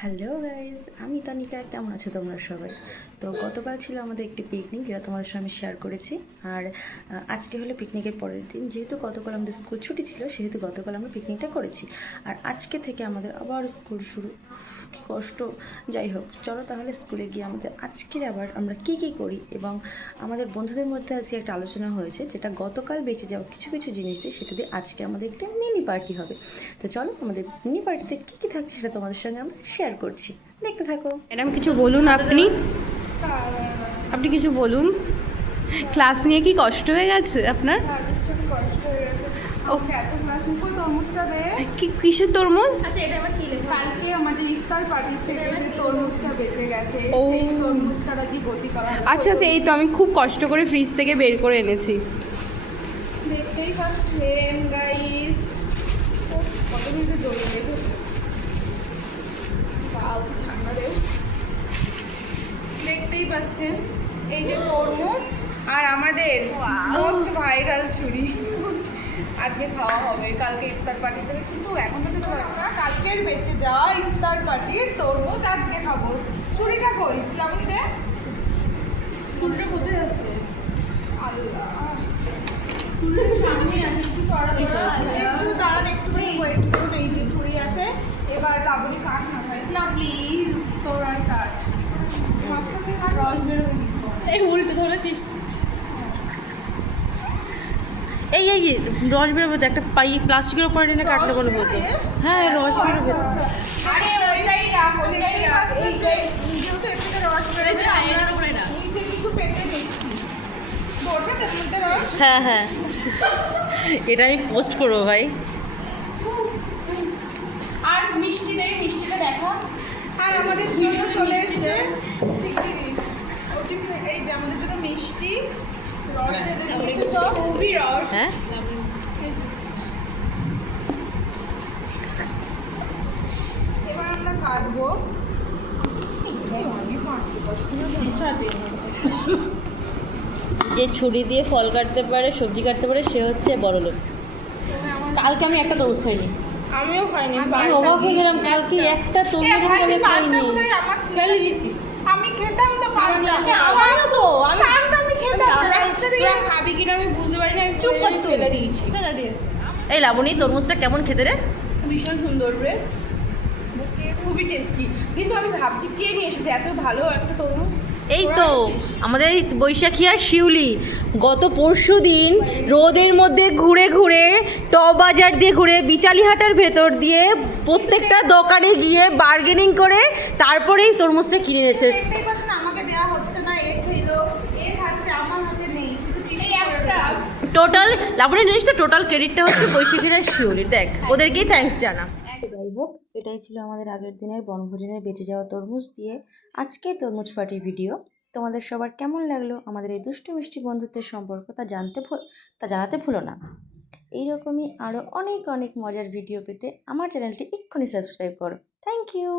Hello guys, আমি তানিকা। কেমন আছো তোমরা সবাই? তো গতকাল ছিল আমাদের একটি পিকনিক, যেটা তোমাদের সঙ্গে আমি শেয়ার করেছি। আর আজকে হলো পিকনিকের পরের দিন। যেহেতু গতকাল আমাদের স্কুল ছুটি ছিল, সেহেতু গতকাল আমরা পিকনিকটা করেছি। আর আজকে থেকে আমাদের আবার স্কুল শুরু। কী কষ্ট! যাই হোক, চলো তাহলে স্কুলে গিয়ে আমাদের আজকের আবার আমরা কী কী করি, এবং আমাদের বন্ধুদের মধ্যে আজকে একটা আলোচনা হয়েছে, যেটা গতকাল বেঁচে যাওয়া কিছু কিছু জিনিস দিয়ে, সেটা দিয়ে আজকে আমাদের একটা মিনি পার্টি হবে। তো চলো, আমাদের মিনি পার্টিতে কী কী থাকছে সেটা তোমাদের সঙ্গে আমরা শেয়ার করছি। দেখতে থাকো। ম্যাডাম কিছু বলুন। আপনি কিছু বলুন। ক্লাস নিয়ে কি কষ্ট হয়ে গেছে আপনার? কি কিসের তরমুজ? কালকে আমাদের ইফতার পার্টির থেকে যে তরমুজটা বেঁচে গেছে, সেই তরমুজটা কি গতি করা হলো। আচ্ছা, এই তো আমি খুব কষ্ট করে ফ্রিজ থেকে বের করে এনেছি। দেখতেই পাচ্ছেন গাইস, কত মিনিটে জল লেগেছে। ঠান্ডা রে, দেখতেই পাচ্ছেন এই যে তরমুজ আর আমাদের মোস্ট ভাইরাল ছুরি আজকে খাওয়া হবে কালকে ইফতার পার্টি থেকে। কিন্তু এখন তো খেতে পারবো না, কালকের বেঁচে যাওয়া ইফতার পার্টির তরমুজ আজকে খাবো। ছুরিটা কই লাবণী দে, ছুরিটা কোথায় আছে? আল্লাহ, একটু দাঁড়ান, একটু ওয়েট করুন। এই যে ছুরি আছে, এবার লাবণী কাট না ভাই, না প্লিজ, তোরাই কাট। মাঝখান থেকে কাট, রস বেরোবে। এই উল্টে ধরেছিস। এই রস বেরোবে তো, একটা প্লাস্টিকের উপরে এনে কাটলে কোনো হতো। হ্যাঁ, রস বেরোবে। আরে ওইটাই রাখো, দেখতেই পাচ্ছেন যে যেহেতু এর থেকে রস বেরোবে, এটার উপরে না, নিচে কিছু পেতে দেখছি। পড়বে তার মধ্যে রস। হ্যাঁ, এটা আমি পোস্ট করবো ভাই। আর মিষ্টি নেই, মিষ্টিটা দেখো। আর আমাদের জন্য চলে এসেছে শিগগিরই এই যে আমাদের জন্য মিষ্টি, রস ভেজে সব খুবই রস। হ্যাঁ, এবার আমরা কাটবো। আমি কাটতে পারছি না, যে ছুরি দিয়ে ফল কাটতে পারে, সবজি কাটতে পারে, সে হচ্ছে বড়লোক। কালকে আমি একটা তরমুজ খাইনি। আমিও খাইনি, আমি অবাক হয়ে গেলাম, কালকে একটা তরমুজ আমি খাইনি। ফেলে দিছি। আমি খেতাম তো পারলাম আমারও তো, আমি খেতাম না। খাবি কিনা আমি বুঝতে পারি না, আমি চুপ করে ফেলে দিয়েছি, ফেলে দিয়েছি। এই লাবণী, তরমুজটা কেমন খেতে রে? ভীষণ সুন্দর রে, খুবই টেস্টি। কিন্তু আমি ভাবছি কে নিয়ে এসেছে এত ভালো একটা তরমুজ। এই তো আমাদের বৈশাখী আর শিউলি গত পরশুদিন রোদের মধ্যে ঘুরে ঘুরে, বাজার দিয়ে ঘুরে, বিচালিহাটার ভেতর দিয়ে প্রত্যেকটা দোকানে গিয়ে বার্গেনিং করে তারপরেই তরমুজটা কিনে এনেছে। দেখতেই পাচ্ছেন আমাকে দেওয়া হচ্ছে না, এ খেলো, এ খাচ্ছে, আমার হাতে নেই, শুধু টিভি একটা। টোটাল লাবণী জিনিস তো, টোটাল ক্রেডিটটা হচ্ছে বৈশাখীর আর শিউলির। দেখ, ওদেরকেই থ্যাঙ্কস জানা। যাই হোক, এটাই ছিল আমাদের আগের দিনের বনভোজনের বেঁচে যাওয়া তরমুজ দিয়ে আজকের তরমুজ পার্টির ভিডিও। তোমাদের সবার কেমন লাগলো আমাদের এই দুষ্টু মিষ্টি বন্ধুত্বের সম্পর্ক, তা জানাতে ভুলো না। এইরকমই আরও অনেক অনেক মজার ভিডিও পেতে আমার চ্যানেলটি এক্ষুনি সাবস্ক্রাইব করো। Thank you.